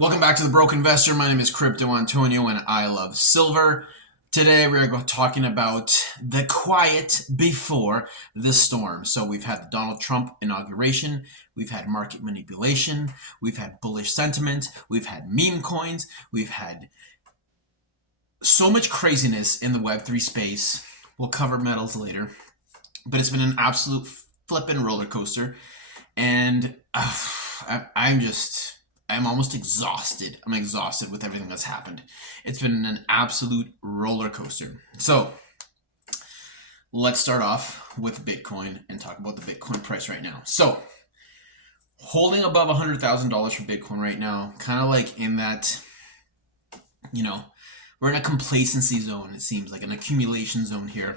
Welcome back to The Broke Investor. My name is Crypto Antonio and I love silver. Today we are talking about the quiet before the storm. So we've had the Donald Trump inauguration, we've had market manipulation, we've had bullish sentiment, we've had meme coins, we've had so much craziness in the Web3 space. We'll cover metals later, but it's been an absolute flippin' roller coaster. And I'm almost exhausted. I'm exhausted with everything that's happened. It's been an absolute roller coaster. So let's start off with Bitcoin and talk about the Bitcoin price right now. So holding above $100,000 for Bitcoin right now, kind of like in that, we're in a complacency zone. It seems like an accumulation zone here.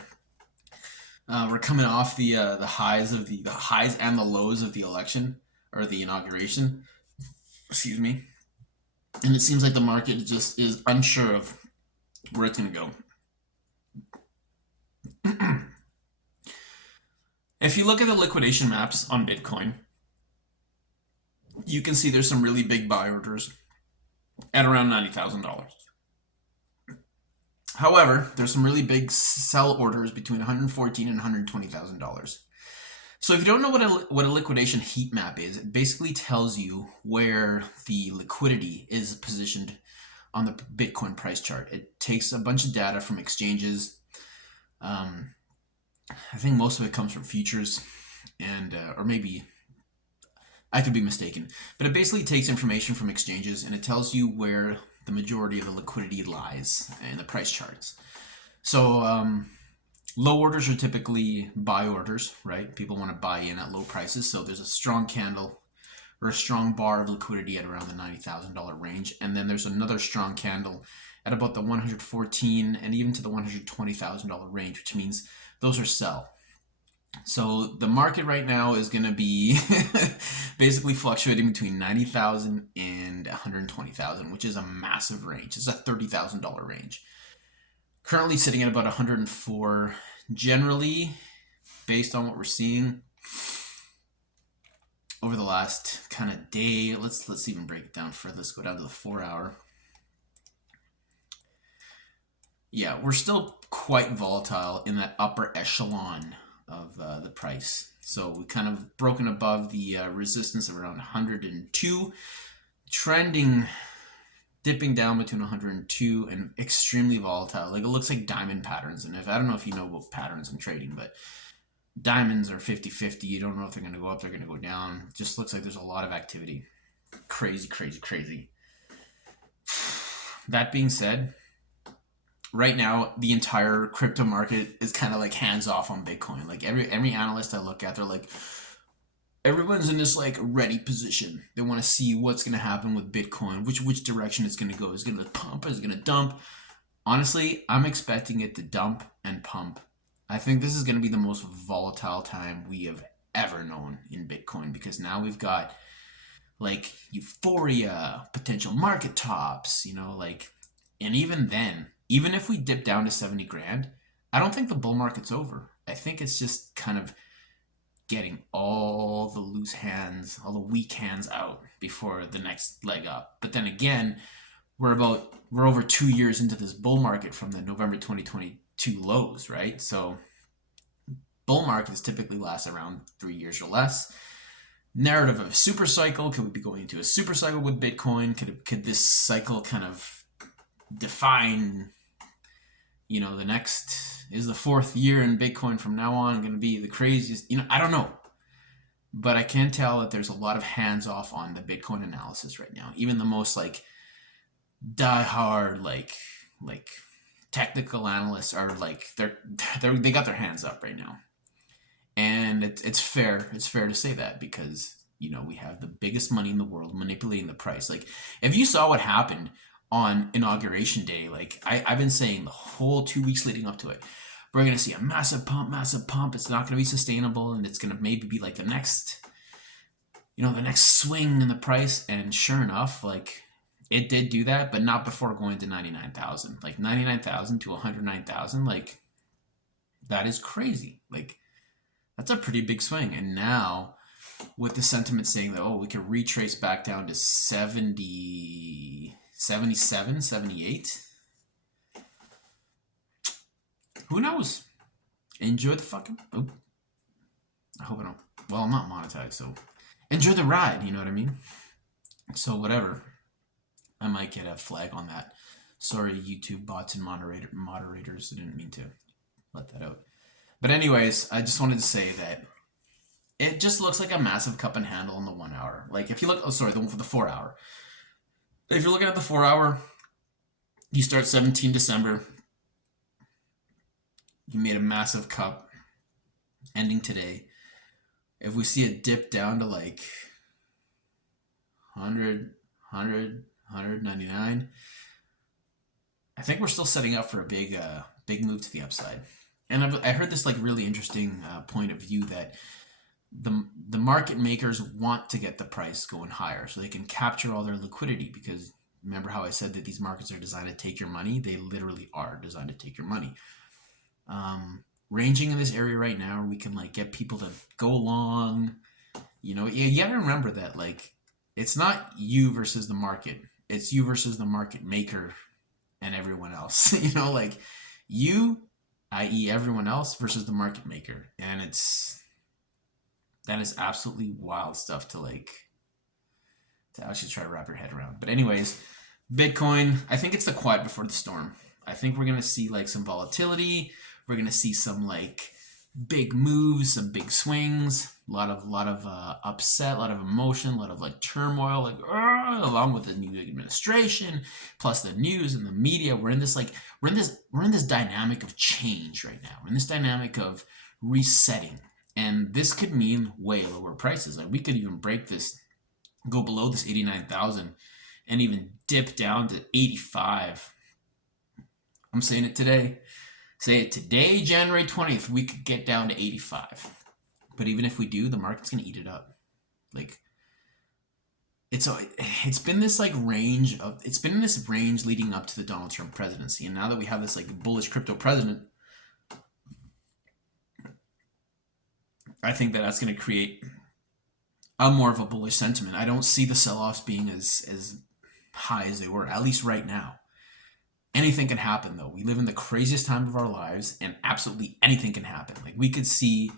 We're coming off the highs and the lows of the election or the inauguration. Excuse me. And it seems like the market just is unsure of where it's going to go. If you look at the liquidation maps on Bitcoin, you can see there's some really big buy orders at around $90,000. However, there's some really big sell orders between $114,000 and $120,000. So if you don't know what a liquidation heat map is, it basically tells you where the liquidity is positioned on the Bitcoin price chart. It takes a bunch of data from exchanges. I think most of it comes from futures, and or maybe I could be mistaken. But it basically takes information from exchanges and it tells you where the majority of the liquidity lies in the price charts. So low orders are typically buy orders, right? People want to buy in at low prices. So there's a strong candle or a strong bar of liquidity at around the $90,000 range. And then there's another strong candle at about the $114,000 and even to the $120,000 range, which means those are sell. So the market right now is going to be basically fluctuating between $90,000 and $120,000, which is a massive range. It's a $30,000 range. Currently sitting at about 104 generally, based on what we're seeing over the last kind of day. Let's even break it down further. Let's go down to the 4-hour. Yeah, we're still quite volatile in that upper echelon of the price. So we kind of broken above the resistance of around 102, trending dipping down between 102 and extremely volatile. Like it looks like diamond patterns. And I don't know if you know about patterns in trading, but diamonds are 50-50. You don't know if they're going to go up, they're going to go down. It just looks like there's a lot of activity. Crazy, crazy, crazy. That being said, right now, the entire crypto market is kind of like hands off on Bitcoin. Like every analyst I look at, they're like, everyone's in this like ready position. They want to see what's going to happen with Bitcoin, which direction it's going to go. Is it going to pump? Is it going to dump? Honestly, I'm expecting it to dump and pump. I think this is going to be the most volatile time we have ever known in Bitcoin because now we've got like euphoria, potential market tops, and even then, even if we dip down to 70 grand, I don't think the bull market's over. I think it's just kind of getting all the loose hands, all the weak hands out before the next leg up. But then again, we're over 2 years into this bull market from the November 2022 lows, right? So bull markets typically last around 3 years or less. Narrative of a super cycle. Could we be going into a super cycle with Bitcoin? Could this cycle kind of define, the next is the 4th year in Bitcoin from now on going to be the craziest? I don't know. But I can tell that there's a lot of hands off on the Bitcoin analysis right now. Even the most like diehard like technical analysts are like they got their hands up right now. And it's fair to say that because we have the biggest money in the world manipulating the price. Like if you saw what happened on inauguration day, like I've been saying the whole 2 weeks leading up to it, we're going to see a massive pump. It's not going to be sustainable, and it's going to maybe be like the next swing in the price. And sure enough, like it did do that, but not before going to 99,000. Like 99,000 to 109,000, like that is crazy. Like that's a pretty big swing. And now with the sentiment saying that, oh, we could retrace back down to 70, 77, 78. Who knows? Enjoy the fucking... Oh, I hope I don't... Well, I'm not monetized, so... Enjoy the ride, you know what I mean? So, whatever. I might get a flag on that. Sorry, YouTube bots and moderators. I didn't mean to let that out. But anyways, I just wanted to say that it just looks like a massive cup and handle in the 1 hour. Like, if you look... Oh, sorry, the one for the 4 hour. If you're looking at the 4 hour, you start 17 December. You made a massive cup ending today. If we see a dip down to like 100, 199, I think we're still setting up for a big move to the upside. And I heard this like really interesting point of view that the market makers want to get the price going higher so they can capture all their liquidity, because remember how I said that these markets are designed to take your money? They literally are designed to take your money. Ranging in this area right now, we can like get people to go long. You know, you gotta remember that like it's not you versus the market. It's you versus the market maker and everyone else. You know, like you, i.e. everyone else, versus the market maker. And that is absolutely wild stuff to actually try to wrap your head around. But anyways, Bitcoin, I think it's the quiet before the storm. I think we're gonna see like some volatility. We're gonna see some like big moves, some big swings, a lot of upset, a lot of emotion, a lot of like turmoil, like along with the new administration, plus the news and the media. We're in this dynamic of change right now. We're in this dynamic of resetting, and this could mean way lower prices. Like we could even break this, go below this 89,000, and even dip down to 85. I'm saying it today. Say it today, January 20th, we could get down to 85. But even if we do, the market's going to eat it up. Like, it's been this like range of, it's been in this range leading up to the Donald Trump presidency. And now that we have this like bullish crypto president, I think that that's going to create a more of a bullish sentiment. I don't see the sell-offs being as high as they were, at least right now. Anything can happen, though. We live in the craziest time of our lives, and absolutely anything can happen. Like, we could see,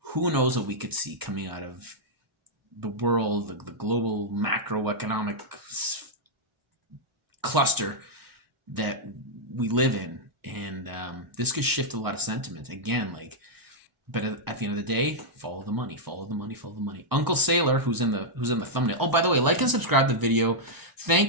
who knows what we could see coming out of the world, the global macroeconomic cluster that we live in. And this could shift a lot of sentiment. Again, like, but at the end of the day, follow the money, follow the money, follow the money. Uncle Sailor, who's in the thumbnail. Oh, by the way, like and subscribe to the video.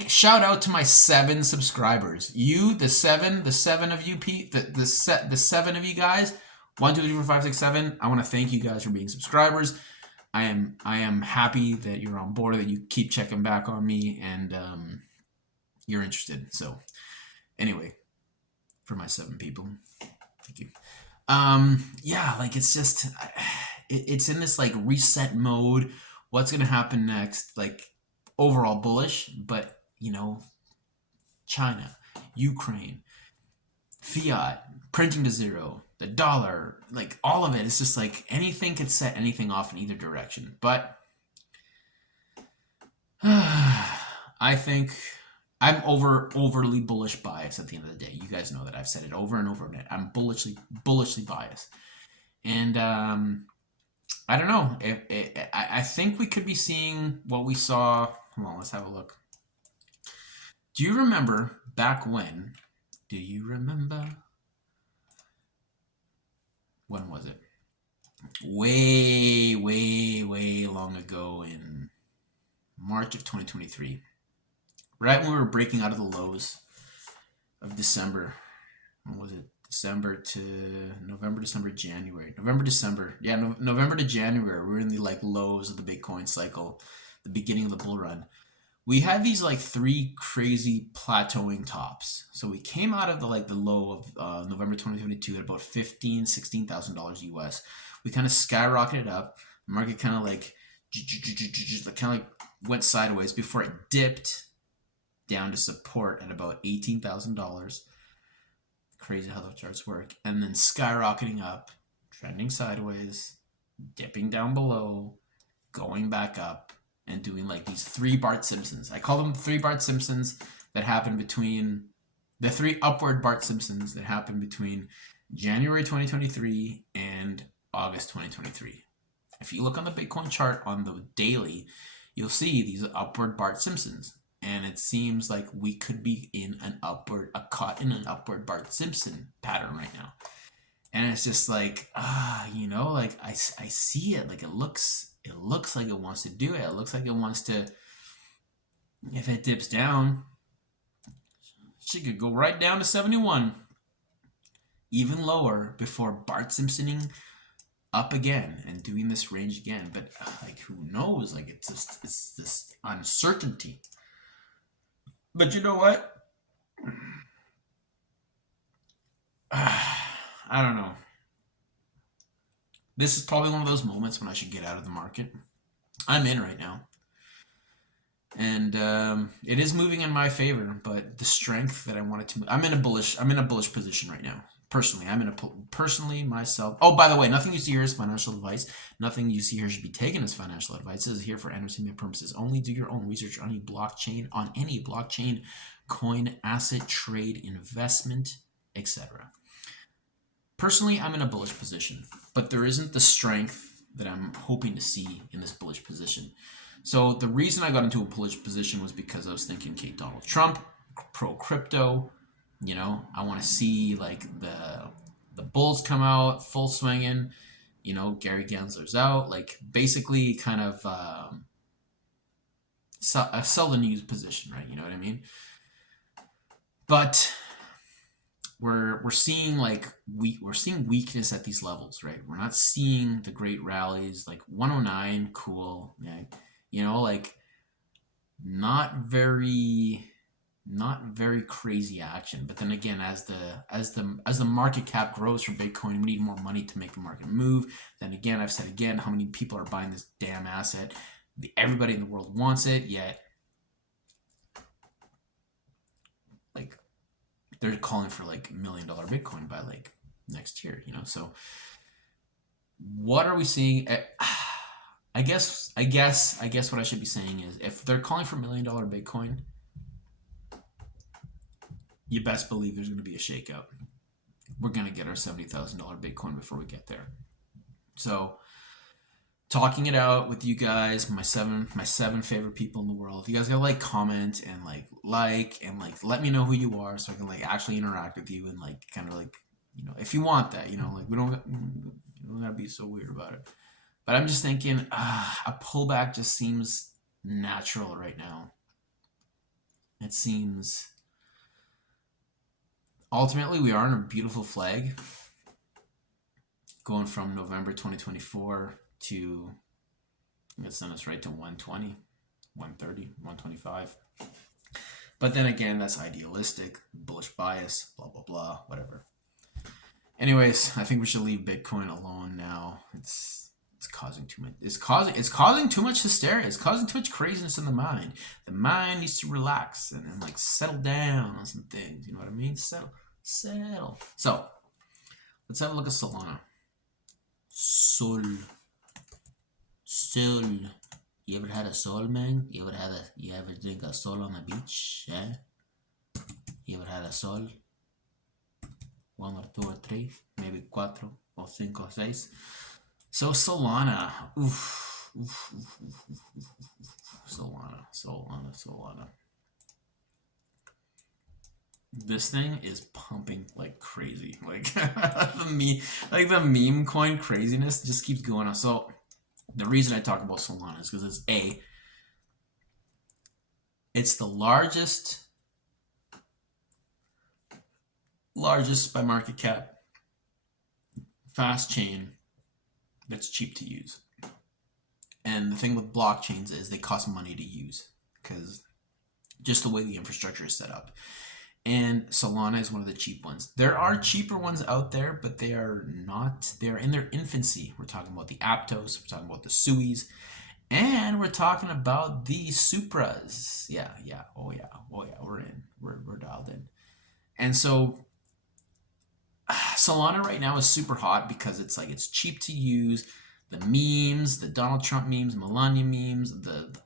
Shout out to my 7 subscribers. You, the seven of you, the 7 of you guys. 1, 2, 3, 4, 5, 6, 7. I want to thank you guys for being subscribers. I am happy that you're on board, that you keep checking back on me, and you're interested. So, anyway, for my 7 people, thank you. Yeah, like it's just, it's in this like reset mode. What's going to happen next? Like overall bullish, but you know, China, Ukraine, fiat, printing to zero, the dollar, like all of it is just like anything could set anything off in either direction. But I think I'm overly bullish biased at the end of the day. You guys know that I've said it over and over again. I'm bullishly biased. And I don't know. I think we could be seeing what we saw. Hold on, let's have a look. Do you remember back when? Do you remember? When was it? Way long ago in March of 2023. Right when we were breaking out of the lows of December. When was it? December to November, December, January. November to January. We were in the like lows of the Bitcoin cycle, the beginning of the bull run. We had these like 3 crazy plateauing tops. So we came out of the low of November 2022 at about $16,000 US. We kind of skyrocketed up. The market kind of like went sideways before it dipped down to support at about $18,000. Crazy how the charts work. And then skyrocketing up, trending sideways, dipping down below, going back up and doing like these three Bart Simpsons. I call them three Bart Simpsons that happen between the three upward Bart Simpsons that happen between January 2023 and August 2023. If you look on the Bitcoin chart on the daily, you'll see these upward Bart Simpsons. And it seems like we could be in caught in an upward Bart Simpson pattern right now. And it's just like, like I see it. Like it looks like it wants to do it. It looks like it wants to, if it dips down, she could go right down to 71. Even lower before Bart Simpsoning up again and doing this range again. But like, who knows? Like it's this uncertainty. But you know what? I don't know. This is probably one of those moments when I should get out of the market. I'm in right now. And it is moving in my favor, but the strength that I wanted to move, I'm in a bullish position right now. Personally, myself. Oh, by the way, nothing you see here is financial advice. Nothing you see here should be taken as financial advice. This is here for entertainment purposes only. Do your own research on any blockchain, coin, asset, trade, investment, etc. Personally, I'm in a bullish position, but there isn't the strength that I'm hoping to see in this bullish position. So the reason I got into a bullish position was because I was thinking, okay, Donald Trump, pro crypto. I want to see like the bulls come out full swinging. Gary Gensler's out. Like basically, kind of sell the news position, right? You know what I mean? But we're seeing we're seeing weakness at these levels, right? We're not seeing the great rallies. Like 109, cool. Yeah, like not very crazy action. But then again, as the market cap grows for Bitcoin, we need more money to make the market move. Then again, I've said again, how many people are buying this damn asset? Everybody in the world wants it, yet like they're calling for like $1 million Bitcoin by like next year. So what are we seeing? I guess what I should be saying is, if they're calling for $1 million Bitcoin, you best believe there's going to be a shakeout. We're going to get our $70,000 Bitcoin before we get there. So, talking it out with you guys, my seven favorite people in the world. You guys gotta comment and let me know who you are, so I can actually interact with you and kind of if you want that, we don't gotta be so weird about it. But I'm just thinking, a pullback just seems natural right now. It seems. Ultimately, we are on a beautiful flag, going from November 2024 to, it's sent us right to 120, 130, 125. But then again, that's idealistic, bullish bias, blah, blah, blah, whatever. Anyways, I think we should leave Bitcoin alone now. It's causing too much. It's causing too much hysteria. It's causing too much craziness in the mind. The mind needs to relax and settle down on some things. You know what I mean? Settle. So let's have a look at Solana. Sol. You ever had a sol, man? You ever drink a sol on the beach? Yeah. You ever had a sol? 1 or 2 or 3, maybe 4 or 5 or 6. So Solana, Solana. This thing is pumping like crazy. The meme coin craziness just keeps going on. So the reason I talk about Solana is because it's the largest by market cap fast chain that's cheap to use. And the thing with blockchains is they cost money to use, because just the way the infrastructure is set up. And Solana is one of the cheap ones. There are cheaper ones out there, but they are not. They are in their infancy. We're talking about the Aptos. We're talking about the Suis. And we're talking about the Supras. Yeah. Oh yeah. We're in. We're dialed in. And so Solana right now is super hot because it's cheap to use. the memes, the Donald Trump memes, Melania memes,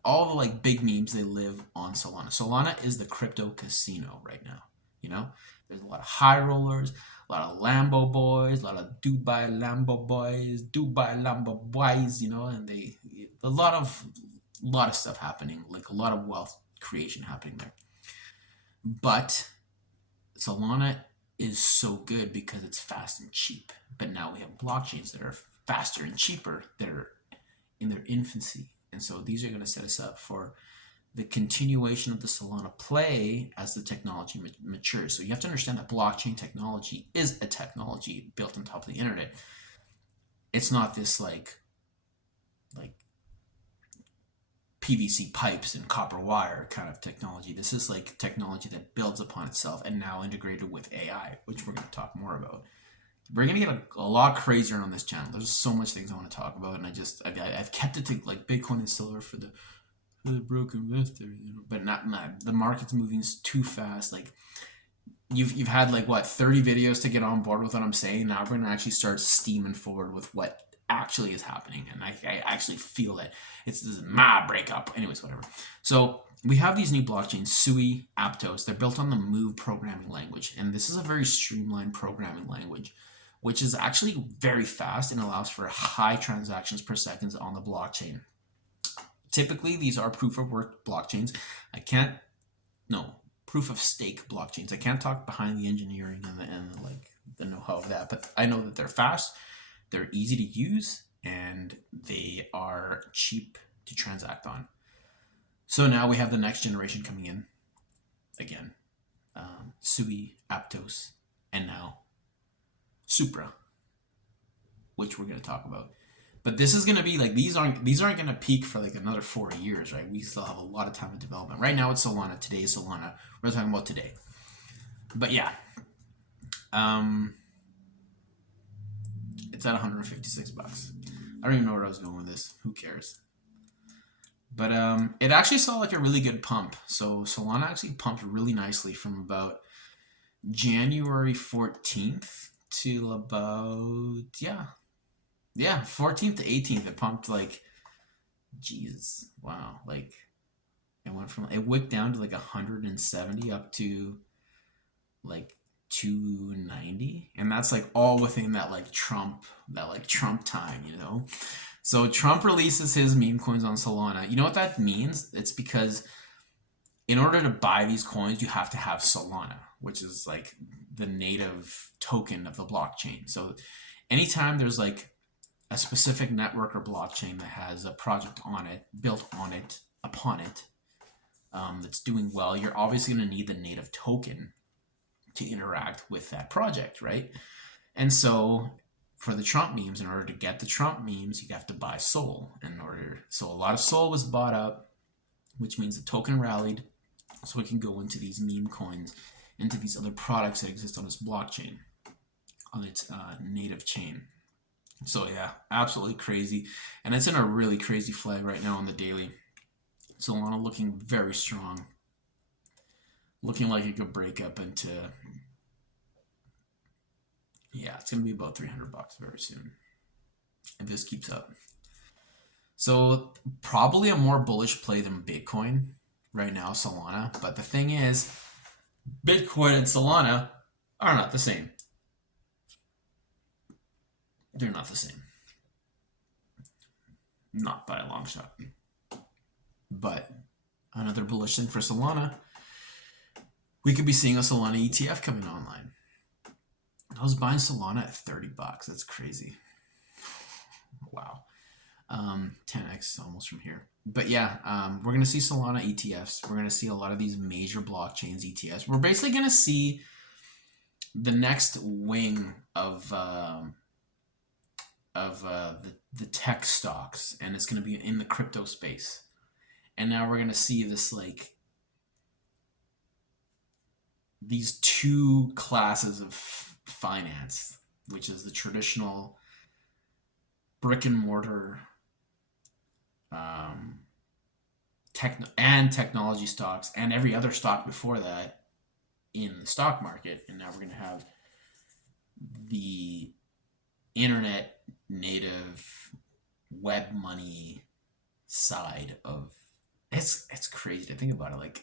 all the like big memes, they live on Solana. Solana is the crypto casino right now. You know, there's a lot of high rollers, a lot of Lambo boys, a lot of Dubai Lambo boys, you know, and a lot of stuff happening, like a lot of wealth creation happening there. But Solana is so good because it's fast and cheap. But now we have blockchains that are faster and cheaper that are in their infancy. And so these are going to set us up for the continuation of the Solana play as the technology matures. So you have to understand that blockchain technology is a technology built on top of the internet. It's not this like PVC pipes and copper wire kind of technology. This is like technology that builds upon itself and now integrated with AI, which we're going to talk more about. We're going to get a lot crazier on this channel. There's so much things I want to talk about, and I've kept it to like Bitcoin and silver for the broke investor, you know, but not the market's moving too fast. Like you've had like what 30 videos to get on board with what I'm saying. Now we're going to actually start steaming forward with what actually is happening, and I actually feel that this is my breakup. Anyways, whatever. So we have these new blockchains, Sui, Aptos. They're built on the Move programming language, and this is a very streamlined programming language, which is actually very fast and allows for high transactions per second on the blockchain. Typically, these are proof of work blockchains. Proof of stake blockchains. I can't talk behind the engineering and the know-how of that, but I know that they're fast, they're easy to use, and they are cheap to transact on. So now we have the next generation coming in again. Sui, Aptos, and now Supra, which we're going to talk about. But this is going to be like, these aren't going to peak for like another 4 years, right? We still have a lot of time of development. Right now it's Solana. Today is Solana. We're talking about today. But yeah. It's at $156. I don't even know where I was going with this. Who cares? But it actually saw like a really good pump. So Solana actually pumped really nicely from about January 14th to about, 14th to 18th. It pumped like, Jesus, wow. Like it wicked down to like 170 up to like 290, and that's like all within that Trump time, you know. So Trump releases his meme coins on Solana. You know what that means? It's because in order to buy these coins, you have to have Solana, which is like the native token of the blockchain. So anytime there's like a specific network or blockchain that has a project on it, built on it, upon it, that's doing well, you're obviously going to need the native token to interact with that project, right? And so for the Trump memes, in order to get the Trump memes, you have to buy Sol. So a lot of Sol was bought up, which means the token rallied, so it can go into these meme coins, into these other products that exist on this blockchain, on its native chain. So yeah, absolutely crazy. And it's in a really crazy flag right now on the daily. Solana looking very strong. Looking like it could break up into, it's going to be about $300 very soon if this keeps up. So probably a more bullish play than Bitcoin right now, Solana. But the thing is, Bitcoin and Solana are not the same. They're not the same. Not by a long shot. But another bullish thing for Solana, we could be seeing a Solana ETF coming online. I was buying Solana at $30. That's crazy. Wow. 10x almost from here. But yeah, we're going to see Solana ETFs. We're going to see a lot of these major blockchains ETFs. We're basically going to see the next wing of the tech stocks, and it's going to be in the crypto space. And now we're going to see this these two classes of finance, which is the traditional brick and mortar technology stocks and every other stock before that in the stock market. And now we're going to have the internet native web money side of it's crazy to think about it. Like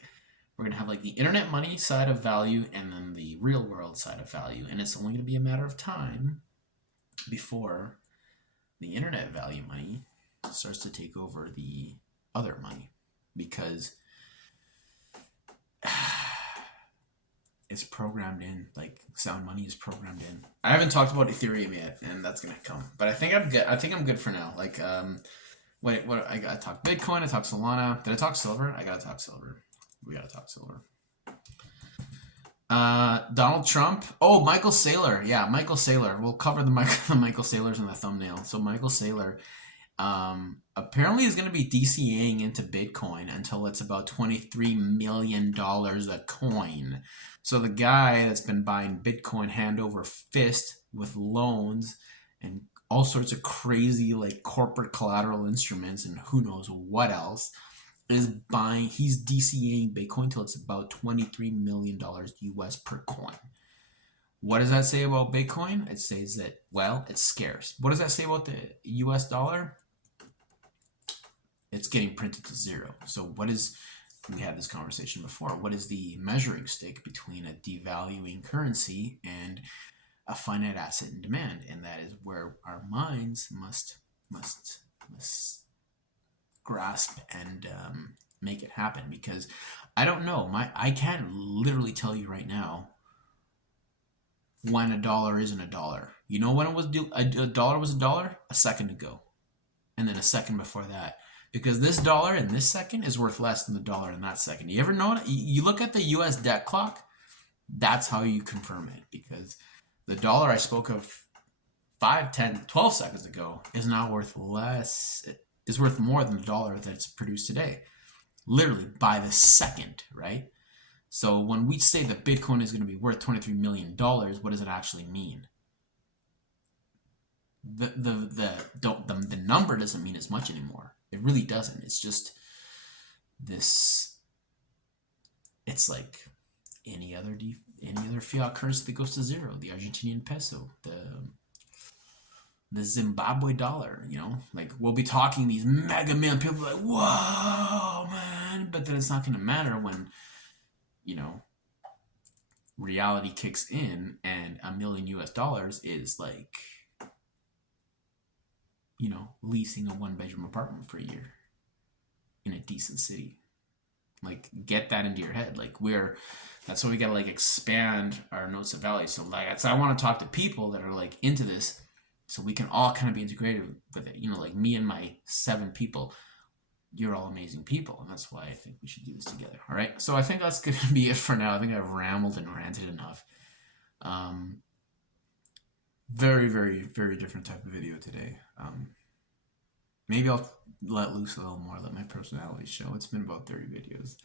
we're gonna have like the internet money side of value and then the real world side of value, and it's only gonna be a matter of time before the internet value money starts to take over the other money because it's programmed in. Like sound money is programmed in. I haven't talked about Ethereum yet, and that's gonna come. But I think I'm good. I think I'm good for now. Like wait, what I gotta talk Bitcoin, I talk Solana. Did I talk silver? I gotta talk silver. We gotta talk silver. Donald Trump. Oh, Michael Saylor. Yeah, Michael Saylor. We'll cover the Michael Saylors in the thumbnail. So Michael Saylor apparently is going to be DCAing into Bitcoin until it's about $23 million a coin. So the guy that's been buying Bitcoin hand over fist with loans and all sorts of crazy like corporate collateral instruments and who knows what else he's DCAing Bitcoin till it's about $23 million US per coin. What does that say about Bitcoin? It says that, well, it's scarce. What does that say about the US dollar? It's getting printed to zero. So we had this conversation before, what is the measuring stick between a devaluing currency and a finite asset in demand? And that is where our minds must grasp and make it happen, because I don't know. I can't literally tell you right now when a dollar isn't a dollar. You know when it was a dollar was a dollar? A second ago. And then a second before that. Because this dollar in this second is worth less than the dollar in that second. You ever know it? You look at the US debt clock, that's how you confirm it. Because the dollar I spoke of 5, 10, 12 seconds ago is now worth less. It is worth more than the dollar that's produced today. Literally by the second, right? So when we say that Bitcoin is going to be worth $23 million, what does it actually mean? The number doesn't mean as much anymore. It really doesn't. It's just this. It's like any other fiat currency that goes to zero. The Argentinian peso, the Zimbabwe dollar. You know, like we'll be talking these mega million people like, whoa, man, but then it's not going to matter when, you know, reality kicks in and $1 million US is like, you know, leasing a 1-bedroom apartment for a year in a decent city. Like, get that into your head. Like, that's why we gotta like expand our notes of value. So like, I want to talk to people that are like into this, so we can all kind of be integrated with it. You know, like me and my 7 people. You're all amazing people, and that's why I think we should do this together. All right. So I think that's gonna be it for now. I think I've rambled and ranted enough. Very, very, very different type of video today. Maybe I'll let loose a little more, let my personality show. It's been about 30 videos.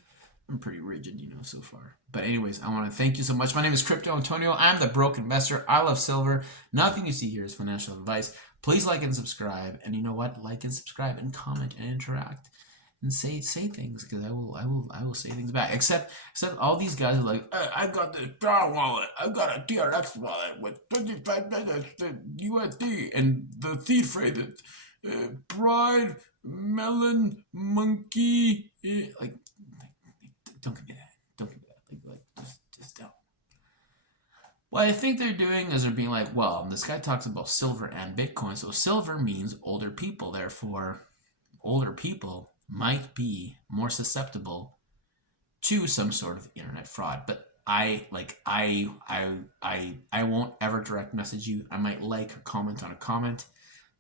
I'm pretty rigid, you know, so far. But anyways, I want to thank you so much. My name is Crypto Antonio. I'm the Broke Investor. I love silver. Nothing you see here is financial advice. Please like and subscribe. And you know what? Like and subscribe and comment and interact. And say things, because I will say things back. Except all these guys are like, I got this Star wallet, I've got a TRX wallet with 25 USD, and the thief rated Pride Melon Monkey. Like, don't give me that. Don't give me that. Like just don't. What I think they're doing is they're being like, well, this guy talks about silver and Bitcoin, so silver means older people. Therefore, older people might be more susceptible to some sort of internet fraud. But I won't ever direct message you. I might like or comment on a comment,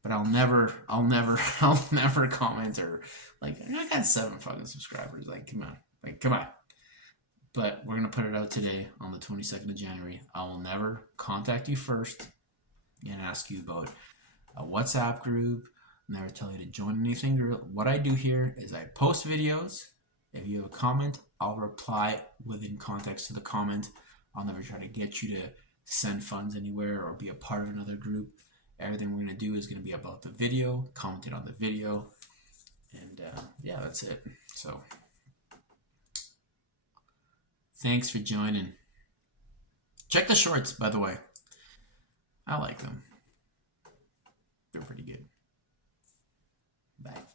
but I'll never comment or like, I got 7 fucking subscribers. Like, come on. But we're gonna put it out today on the 22nd of January. I will never contact you first and ask you about a WhatsApp group. Never tell you to join anything. What I do here is I post videos. If you have a comment, I'll reply within context to the comment. I'll never try to get you to send funds anywhere or be a part of another group. Everything we're going to do is going to be about the video, commented on the video, and yeah, that's it. So thanks for joining. Check the shorts, by the way. I like them. They're pretty good. Bye.